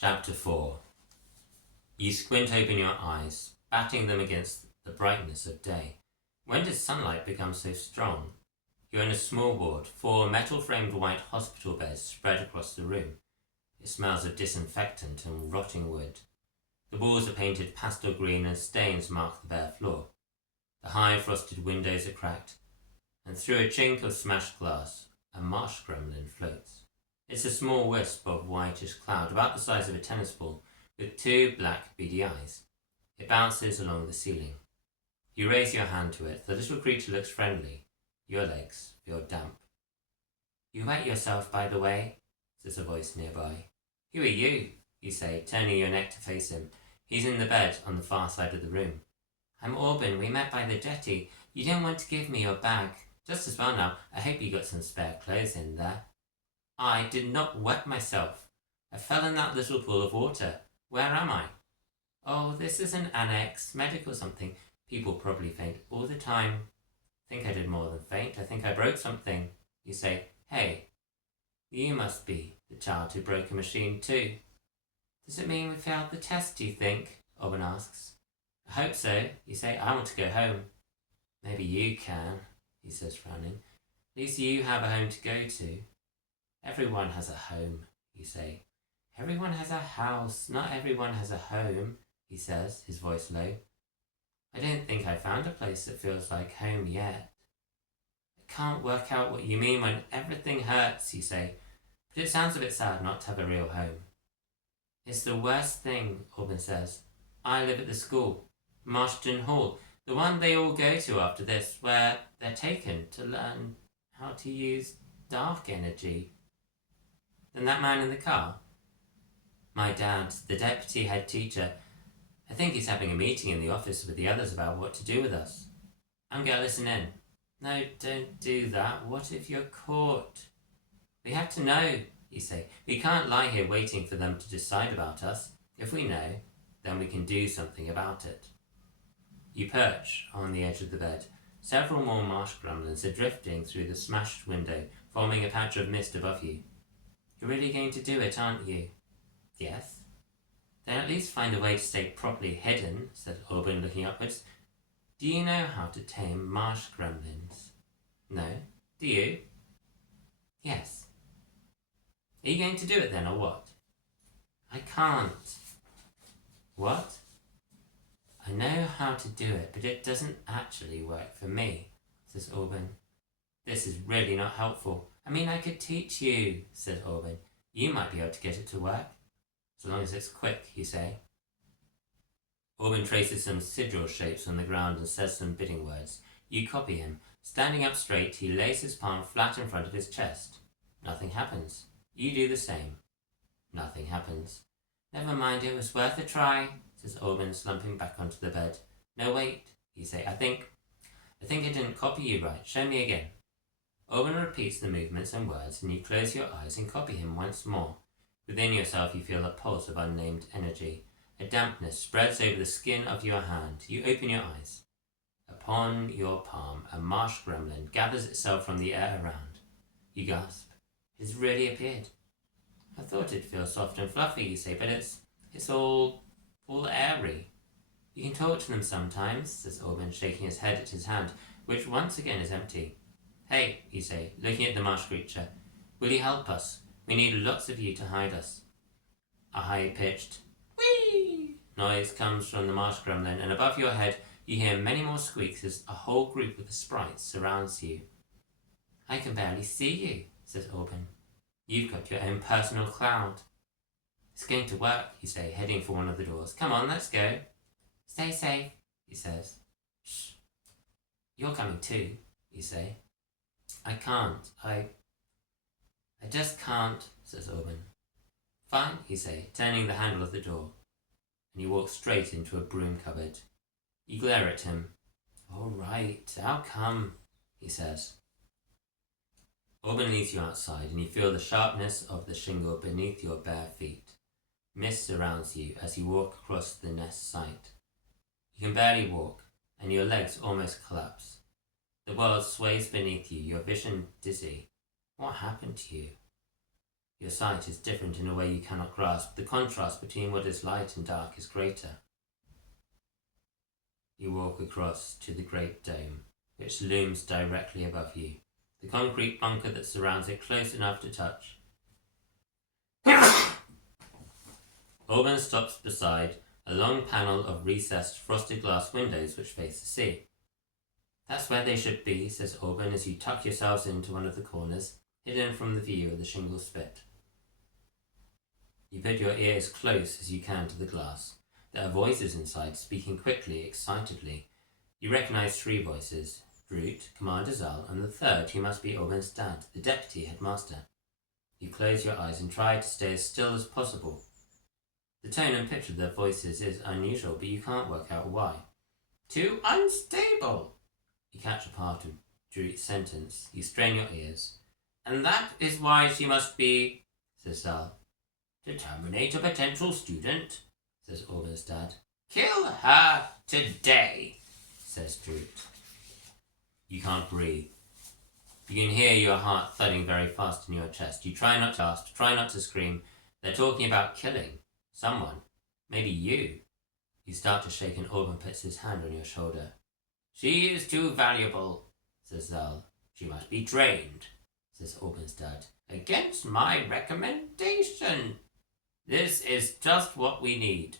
Chapter 4. You squint open your eyes, batting them against the brightness of day. When did sunlight become so strong? You're in a small ward, 4 metal-framed white hospital beds spread across the room. It smells of disinfectant and rotting wood. The walls are painted pastel green and stains mark the bare floor. The high frosted windows are cracked, and through a chink of smashed glass, a marsh gremlin floats. It's a small wisp of whitish cloud about the size of a tennis ball, with 2 black beady eyes. It bounces along the ceiling. You raise your hand to it. The little creature looks friendly. Your legs feel damp. "You wet yourself, by the way," says a voice nearby. "Who are you?" you say, turning your neck to face him. He's in the bed on the far side of the room. "I'm Auburn. We met by the jetty. You didn't want to give me your bag. Just as well now. I hope you got some spare clothes in there." "I did not wet myself. I fell in that little pool of water. Where am I?" "Oh, this is an annex, medical something. People probably faint all the time." "I think I did more than faint. I think I broke something." You say, "Hey, you must be the child who broke a machine too." "Does it mean we failed the test, do you think?" Auburn asks. "I hope so." You say, "I want to go home." "Maybe you can," he says, frowning. "At least you have a home to go to." "Everyone has a home," you say. "Everyone has a house. Not everyone has a home," he says, his voice low. "I don't think I found a place that feels like home yet." "I can't work out what you mean when everything hurts," you say, "but it sounds a bit sad not to have a real home." "It's the worst thing," Auburn says. "I live at the school, Marston Hall, the one they all go to after this, where they're taken to learn how to use dark energy." "Then that man in the car?" "My dad, the deputy head teacher. I think he's having a meeting in the office with the others about what to do with us." "I'm going to listen in." "No, don't do that. What if you're caught?" "We have to know," you say. "We can't lie here waiting for them to decide about us. If we know, then we can do something about it." You perch on the edge of the bed. Several more marsh gremlins are drifting through the smashed window, forming a patch of mist above you. "You're really going to do it, aren't you?" "Yes." "Then at least find a way to stay properly hidden," said Auburn, looking upwards. "Do you know how to tame marsh gremlins?" "No. Do you?" "Yes." "Are you going to do it then, or what?" "I can't." "What?" "I know how to do it, but it doesn't actually work for me," says Auburn. "This is really not helpful." "I mean, I could teach you," said Auburn. "You might be able to get it to work." "As long as it's quick," you say. Auburn traces some sigil shapes on the ground and says some bidding words. You copy him. Standing up straight, he lays his palm flat in front of his chest. Nothing happens. You do the same. Nothing happens. "Never mind, it was worth a try," says Auburn, slumping back onto the bed. "No, wait," you say. I think I didn't copy you right. Show me again." Auburn repeats the movements and words, and you close your eyes and copy him once more. Within yourself you feel a pulse of unnamed energy. A dampness spreads over the skin of your hand. You open your eyes. Upon your palm, a marsh gremlin gathers itself from the air around. You gasp. It's really appeared. "I thought it'd feel soft and fluffy," you say, "but it's all airy." "You can talk to them sometimes," says Auburn, shaking his head at his hand, which once again is empty. "Hey," you say, looking at the marsh creature, "will you help us? We need lots of you to hide us." A high-pitched "whee" noise comes from the marsh gremlin, and above your head you hear many more squeaks as a whole group of the sprites surrounds you. "I can barely see you," says Auburn. "You've got your own personal cloud." "It's going to work," you say, heading for one of the doors. "Come on, let's go." "Stay safe," he says. "Shh. You're coming too," you say. "I can't. I just can't," says Auburn. "Fine," you say, turning the handle of the door, and you walk straight into a broom cupboard. You glare at him. "All right, how come?" he says. Auburn leads you outside, and you feel the sharpness of the shingle beneath your bare feet. Mist surrounds you as you walk across the nest site. You can barely walk, and your legs almost collapse. The world sways beneath you, your vision dizzy. What happened to you? Your sight is different in a way you cannot grasp. The contrast between what is light and dark is greater. You walk across to the great dome, which looms directly above you. The concrete bunker that surrounds it close enough to touch. Auburn stops beside a long panel of recessed frosted glass windows which face the sea. That's where they should be, says Auburn as you tuck yourselves into one of the corners, hidden from the view of the shingle spit. You put your ears close as you can to the glass. There are voices inside, speaking quickly, excitedly. You recognize 3 voices, Droot, Commander Zal, and the third, who must be Auburn's dad, the deputy headmaster. You close your eyes and try to stay as still as possible. The tone and pitch of their voices is unusual, but you can't work out why. Too unstable. You catch a part of Droot's sentence. You strain your ears. And that is why she must be, says Zal. To terminate a potential student, says Auburn's dad. Kill her today, says Droot. You can't breathe. You can hear your heart thudding very fast in your chest. You try not to gasp, try not to scream. They're talking about killing someone. Maybe you. You start to shake and Auburn puts his hand on your shoulder. She is too valuable, says Zal. She must be trained, says Auburn's dad. Against my recommendation. This is just what we need,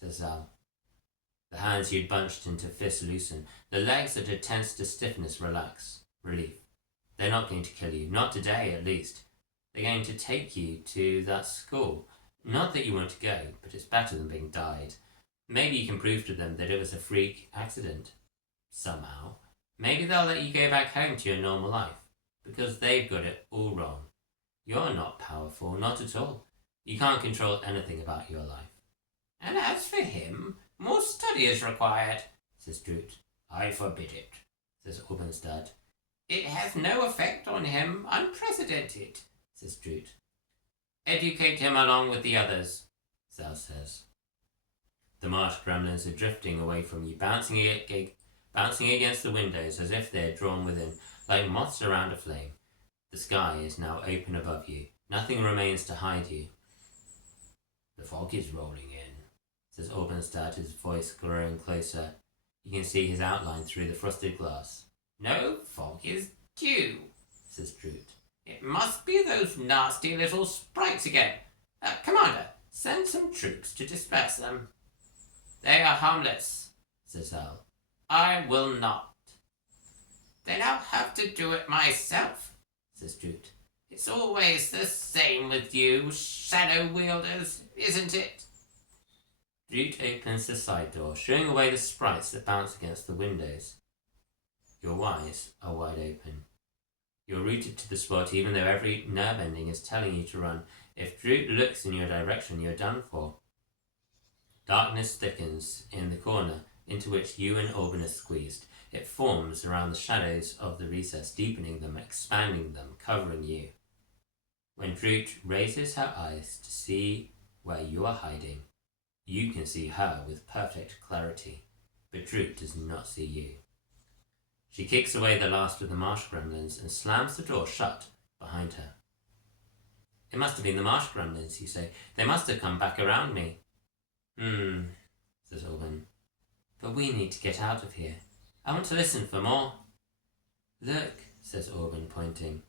says Zal. The hands you'd bunched into fists loosen. The legs that had tensed to stiffness relax. Relief. They're not going to kill you. Not today, at least. They're going to take you to that school. Not that you want to go, but it's better than being died. Maybe you can prove to them that it was a freak accident. Somehow. Maybe they'll let you go back home to your normal life. Because they've got it all wrong. You're not powerful, not at all. You can't control anything about your life. And as for him, more study is required, says Droot. I forbid it, says Auburn's dad. It has no effect on him, unprecedented, says Droot. Educate him along with the others, Zal says. The marsh gremlins are drifting away from you, bouncing against the windows as if they're drawn within, like moths around a flame. The sky is now open above you. Nothing remains to hide you. The fog is rolling in, says Auburn's dad, his voice growing closer. You can see his outline through the frosted glass. No fog is due, says Droot. It must be those nasty little sprites again. Commander, send some troops to disperse them. They are harmless, says Zal. I will not. Then I'll have to do it myself, says Droot. It's always the same with you, shadow wielders, isn't it? Droot opens the side door, shooing away the sprites that bounce against the windows. Your eyes are wide open. You're rooted to the spot even though every nerve ending is telling you to run. If Droot looks in your direction, you're done for. Darkness thickens in the corner into which you and Auburn are squeezed. It forms around the shadows of the recess, deepening them, expanding them, covering you. When Droot raises her eyes to see where you are hiding, you can see her with perfect clarity, but Droot does not see you. She kicks away the last of the marsh gremlins and slams the door shut behind her. It must have been the marsh gremlins, you say. They must have come back around me. Says Auburn. But we need to get out of here. I want to listen for more. Look, says Auburn, pointing.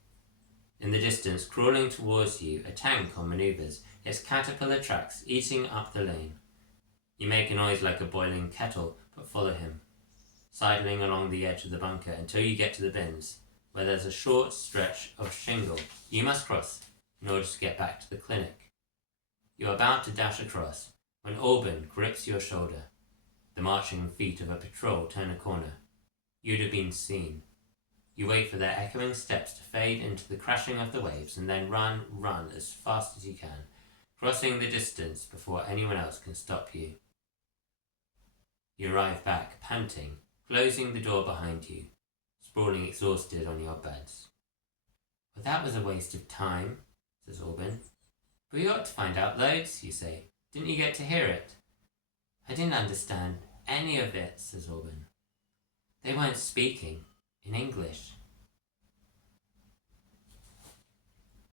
In the distance, crawling towards you, a tank on maneuvers, its caterpillar tracks eating up the lane. You make a noise like a boiling kettle, but follow him, sidling along the edge of the bunker until you get to the bins, where there's a short stretch of shingle you must cross in order to get back to the clinic. You're about to dash across when Auburn grips your shoulder. The marching feet of a patrol turn a corner. You'd have been seen. You wait for their echoing steps to fade into the crashing of the waves and then run as fast as you can, crossing the distance before anyone else can stop you. You arrive back, panting, closing the door behind you, sprawling exhausted on your beds. Well, that was a waste of time, says Auburn. But we ought to find out loads, you say. Didn't you get to hear it? I didn't understand any of it, says Auburn. They weren't speaking in English.